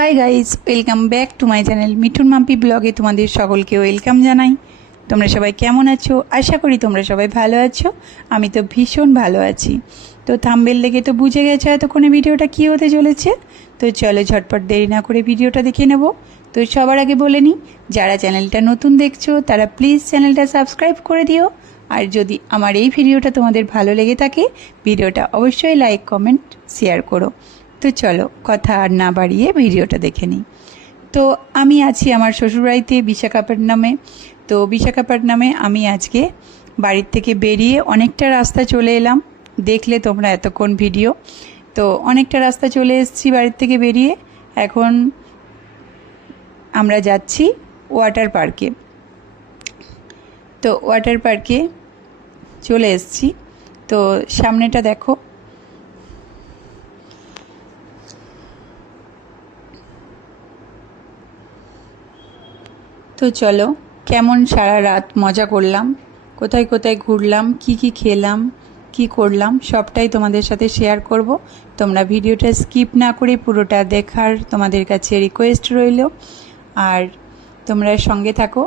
Hi guys, welcome back to my channel Mithun Mampi ব্লগে তোমাদের সকলকে ওয়েলকাম জানাই। তোমরা সবাই কেমন আছো? আশা করি তোমরা সবাই ভালো আছো। আমি তো ভীষণ ভালো আছি। তো থাম্বনেল দেখে তো বুঝে গেছো এতক্ষণে ভিডিওটা কী হতে চলেছে। তো চলো ঝটপট দেরি না করে ভিডিওটা দেখে নেব। তো সবার আগে বলে নিই, যারা চ্যানেলটা নতুন দেখছো তারা প্লিজ চ্যানেলটা সাবস্ক্রাইব করে দিও। আর যদি আমার এই ভিডিওটা তোমাদের ভালো লেগে থাকে, ভিডিওটা অবশ্যই লাইক কমেন্ট শেয়ার করো। তো চলো কথা আর না বাড়িয়ে ভিডিওটা দেখে নিই। তো আমি আছি আমার শ্বশুরবাড়িতে বিশাখাপট্টনমে। তো বিশাখাপট্টনমে আমি আজকে বাড়ির থেকে বেরিয়ে অনেকটা রাস্তা চলে এলাম। দেখলে তোমরা এতক্ষণ ভিডিও। তো অনেকটা রাস্তা চলে এসেছি বাড়ির থেকে বেরিয়ে। এখন আমরা যাচ্ছি ওয়াটার পার্কে। তো ওয়াটার পার্কে চলে এসেছি। তো সামনেটা দেখো। তো চলো কেমন সারা রাত মজা করলাম, কোথায় কোথায় ঘুরলাম, কি কি খেলাম, কি করলাম সবটাই তোমাদের সাথে শেয়ার করব। তোমরা ভিডিওটা স্কিপ না করে পুরোটা দেখার তোমাদের কাছে রিকোয়েস্ট রইল। আর তোমরা সঙ্গে থাকো,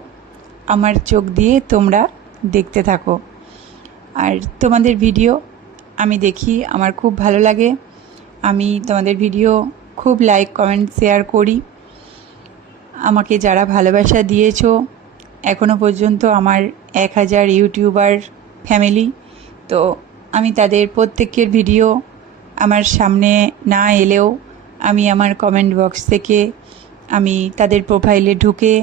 আমার চোখ দিয়ে তোমরা দেখতে থাকো। আর তোমাদের ভিডিও আমি দেখি, আমার খুব ভালো লাগে। আমি তোমাদের ভিডিও খুব লাইক কমেন্ট শেয়ার করি। আমাকে যারা ভালোবাসা দিয়েছো এখনও পর্যন্ত, আমার 1000 ইউটিউবার ফ্যামিলি, তো আমি তাদের প্রত্যেকের ভিডিও আমার সামনে না এলেও আমি আমার কমেন্ট বক্স থেকে আমি তাদের প্রোফাইলে ঢুকে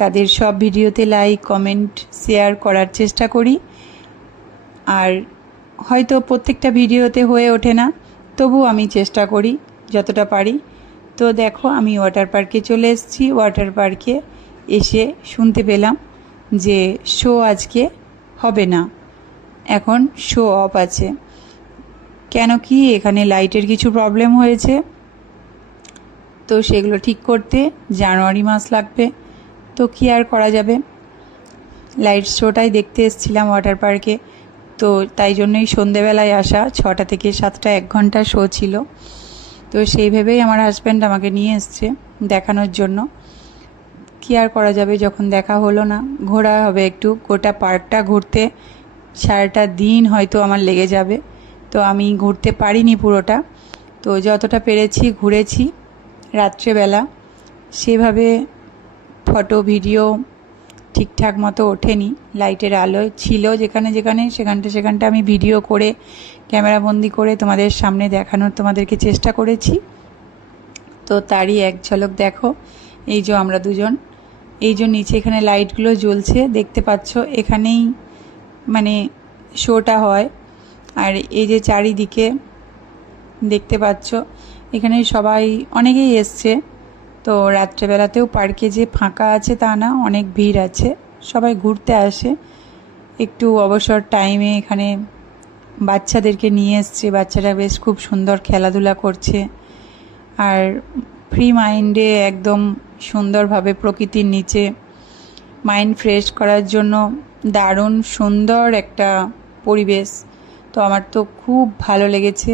তাদের সব ভিডিওতে লাইক কমেন্ট শেয়ার করার চেষ্টা করি। আর হয়তো প্রত্যেকটা ভিডিওতে হয়ে ওঠে না, তবু আমি চেষ্টা করি যতটা পারি। তো দেখো আমি ওয়াটার পার্কে চলে এসেছি। ওয়াটার পার্কে এসে শুনতে পেলাম যে শো আজকে হবে না, এখন শো অফ আছে। কেন কি, এখানে লাইটের কিছু প্রবলেম হয়েছে। তো সেগুলো ঠিক করতে জানুয়ারি মাস লাগবে। তো কি আর করা যাবে, লাইট শোটাই দেখতে এসেছিলাম ওয়াটার পার্কে। তো তাই জন্যই সন্ধেবেলায় আসা, 6টা থেকে 7টা 1 ঘন্টা শো ছিল। তো সেই ভেবেই আমার হাজব্যান্ড আমাকে নিয়ে এসছে দেখানোর জন্য। কি আর করা যাবে, যখন দেখা হলো না, ঘোরা হবে একটু। গোটা পার্কটা ঘুরতে সারাটা দিন হয়তো আমার লেগে যাবে। তো আমি ঘুরতে পারিনি পুরোটা, তো যতটা পেরেছি ঘুরেছি রাত্রেবেলা। সেভাবে ফটো ভিডিও ঠিকঠাক মতো ওঠেনি, লাইটের আলো ছিল যেখানে যেখানে, সেখানটা আমি ভিডিও করে ক্যামেরাবন্দি করে তোমাদের সামনে দেখানোর তোমাদেরকে চেষ্টা করেছি। তো তারই এক ঝলক দেখো। এই যে আমরা দুজন, এই যে নিচে এখানে লাইটগুলো জ্বলছে দেখতে পাচ্ছ, এখানেই মানে শোটা হয়। আর এই যে চারিদিকে দেখতে পাচ্ছ, এখানে সবাই অনেকেই এসছে। তো রাত্রেবেলাতেও পার্কে যে ফাঁকা আছে তা না, অনেক ভিড় আছে, সবাই ঘুরতে আসে একটু অবসর টাইমে। এখানে বাচ্চাদেরকে নিয়ে এসছে, বাচ্চারা বেশ খুব সুন্দর খেলাধুলা করছে। আর ফ্রি মাইন্ডে একদম সুন্দরভাবে প্রকৃতির নিচে মাইন্ড ফ্রেশ করার জন্য দারুণ সুন্দর একটা পরিবেশ। তো আমার তো খুব ভালো লেগেছে,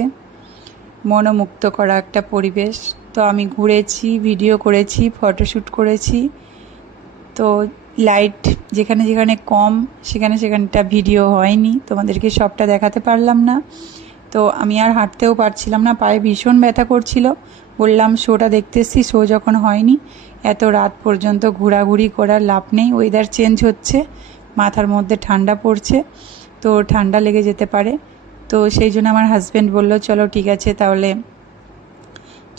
মনোমুগ্ধ করা একটা পরিবেশ। তো আমি ঘুরেছি, ভিডিও করেছি, ফটোশ্যুট করেছি। তো লাইট যেখানে যেখানে কম সেখানটা ভিডিও হয়নি, তোমাদেরকে সবটা দেখাতে পারলাম না। তো আমি আর হাঁটতেও পারছিলাম না, পায়ে ভীষণ ব্যথা করছিল। বললাম শোটা দেখতে এসেছি, শো যখন হয়নি এত রাত পর্যন্ত ঘোরাঘুরি করার লাভ নেই। ওয়েদার চেঞ্জ হচ্ছে, মাথার মধ্যে ঠান্ডা পড়ছে, তো ঠান্ডা লেগে যেতে পারে। তো সেই জন্য আমার হাজব্যান্ড বলল চলো ঠিক আছে তাহলে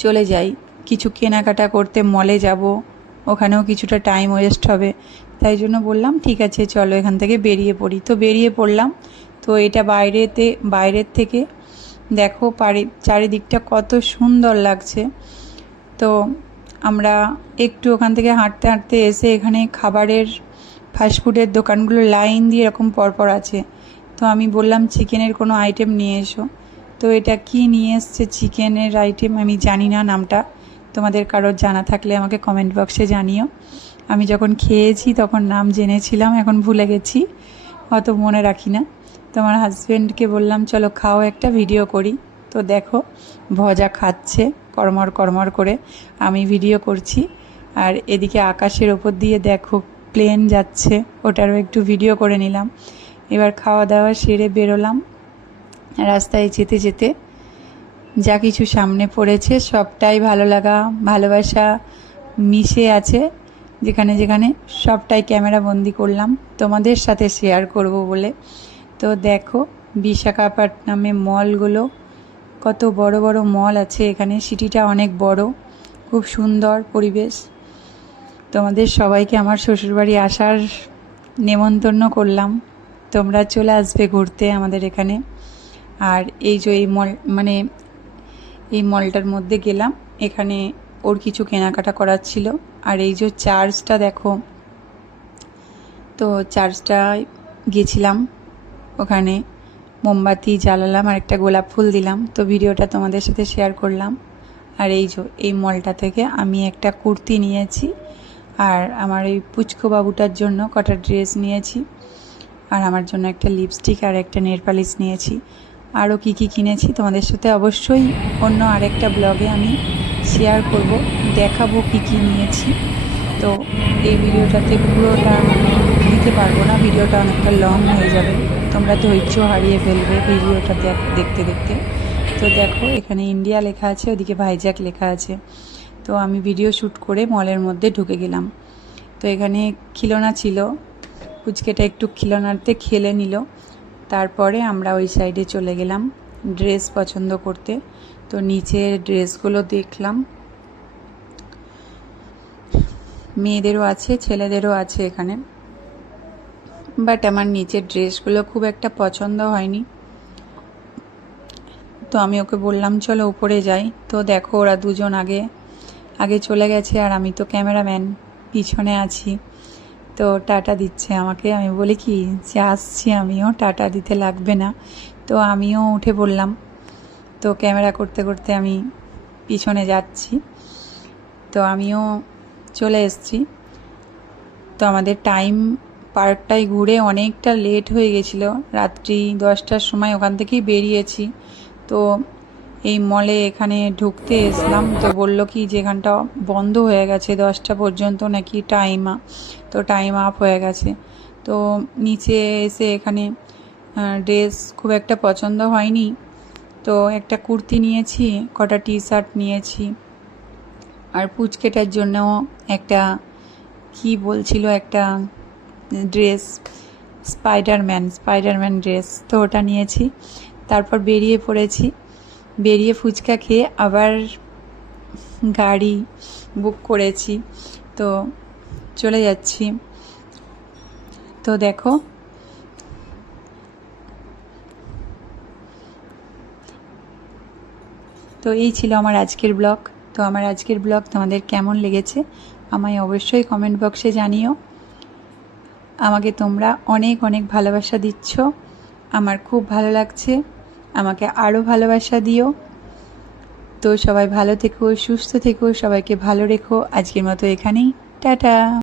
চলে যাই, কিছু কেনাকাটা করতে মলে যাব, ওখানেও কিছুটা টাইম ওয়েস্ট হবে। তাই জন্য বললাম ঠিক আছে চলো এখান থেকে বেরিয়ে পড়ি। তো বেরিয়ে পড়লাম। তো এটা বাইরের থেকে দেখো চারিদিকটা কত সুন্দর লাগছে। তো আমরা একটু ওখান থেকে হাঁটতে হাঁটতে এসে এখানে খাবারের ফাস্টফুডের দোকানগুলো লাইন দিয়ে এরকম পরপর আছে। তো আমি বললাম চিকেনের কোনো আইটেম নিয়ে এসো। তো এটা কি নিয়ে এসছে চিকেনের আইটেম আমি জানি না নামটা, তোমাদের কারোর জানা থাকলে আমাকে কমেন্ট বক্সে জানিও। আমি যখন খেয়েছি তখন নাম জেনেছিলাম, এখন ভুলে গেছি, অত মনে রাখি না। তোমার হাজব্যান্ডকে বললাম চলো খাও, একটা ভিডিও করি। তো দেখো ভজা খাচ্ছে। কড়মড় কড়মড় করে আমি ভিডিও করছি। আর এদিকে আকাশের ওপর দিয়ে দেখো প্লেন যাচ্ছে, ওটারও একটু ভিডিও করে নিলাম। এবার খাওয়া দাওয়া সেরে বেরোলাম। রাস্তায় যেতে যেতে যা কিছু সামনে পড়েছে সবটাই ভালো লাগা ভালোবাসা মিশে আছে, যেখানে যেখানে সবটাই ক্যামেরা বন্দি করলাম তোমাদের সাথে শেয়ার করব বলে। তো দেখো বিশাখাপত্তনমে মলগুলো, কত বড় বড় মল আছে এখানে। সিটিটা অনেক বড়, খুব সুন্দর পরিবেশ। তোমাদের সবাইকে আমার শ্বশুরবাড়ি আসার নেমন্তন্ন করলাম, তোমরা চলে আসবে ঘুরতে আমাদের এখানে। আর এই যে এই মল মানে এই মলটার মধ্যে গেলাম, এখানে ওর কিছু কেনাকাটা করার ছিল। আর এই যে চার্চটা দেখো, তো চার্চটায় গেছিলাম, ওখানে মোমবাতি জ্বালালাম আর একটা গোলাপ ফুল দিলাম। তো ভিডিওটা তোমাদের সাথে শেয়ার করলাম। আর এই যে এই মলটা থেকে আমি একটা কুর্তি নিয়েছি, আর আমার এই পুচকো বাবুটার জন্য কটা ড্রেস নিয়েছি, আর আমার জন্য একটা লিপস্টিক আর একটা নেল পালিশ নিয়েছি। আরও কী কী কিনেছি তোমাদের সাথে অবশ্যই অন্য আরেকটা ব্লগে আমি শেয়ার করব, দেখাবো কী কী নিয়েছি। তো এই ভিডিওটাতে পুরোটা দিতে পারবো না, ভিডিওটা অনেকটা লং হয়ে যাবে, তোমরা ধৈর্য হারিয়ে ফেলবে ভিডিওটা দেখতে দেখতে। তো দেখো এখানে ইন্ডিয়া লেখা আছে, ওদিকে ভাইজ্যাক লেখা আছে। তো আমি ভিডিও শ্যুট করে মলের মধ্যে ঢুকে গেলাম। তো এখানে খিলৌনা ছিল, পুচকেটা একটু খিলৌনাতে খেলে নিল। তারপরে আমরা ওই সাইডে চলে গেলাম ড্রেস পছন্দ করতে। তো নিচের ড্রেসগুলো দেখলাম, মেয়েদেরও আছে ছেলেদেরও আছে এখানে, বাট আমার নিচের ড্রেসগুলো খুব একটা পছন্দ হয়নি। তো আমি ওকে বললাম চলো উপরে যাই। তো দেখো ওরা দুজন আগে আগে চলে গেছে, আর আমি তো ক্যামেরাম্যান পিছনে আছি। তো টাটা দিচ্ছে আমাকে, আমি বলি কি যে আসছি আমিও, টাটা দিতে লাগবে না। তো আমিও উঠে পড়লাম। তো ক্যামেরা করতে করতে আমি পিছনে যাচ্ছি। তো আমিও চলে এসেছি। তো আমাদের পার্কটায় ঘুরে অনেকটা লেট হয়ে গেছিলো, রাত্রি 10টার সময় ওখান থেকেই বেরিয়েছি। তো এই মলে এখানে ঢুকতে এসলাম, তো বললো কি যে এখানটা বন্ধ হয়ে গেছে 10টা পর্যন্ত নাকি টাইম আপ হয়ে গেছে। তো নিচে এসে এখানে ড্রেস খুব একটা পছন্দ হয়নি, তো একটা কুর্তি নিয়েছি, কটা টি শার্ট নিয়েছি, আর পুচকেটার জন্যও একটা কি বলছিল একটা ড্রেস, স্পাইডারম্যান ড্রেস, তো ওটা নিয়েছি। তারপর বেরিয়ে পড়েছি, বেরিয়ে ফুচকা খেয়ে আবার গাড়ি বুক করেছি, তো চলে যাচ্ছি। তো দেখো তো এই ছিল আমার আজকের ব্লগ। তো আমার আজকের ব্লগ তোমাদের কেমন লেগেছে আমায় অবশ্যই কমেন্ট বক্সে জানিও। আমাকে তোমরা অনেক অনেক ভালোবাসা দিচ্ছ, আমার খুব ভালো লাগছে, আমাকে আরও ভালোবাসা দিও। তো সবাই ভালো থেকো, সুস্থ থেকো, সবাইকে ভালো রেখো। আজকের মতো এখানেই, টাটা।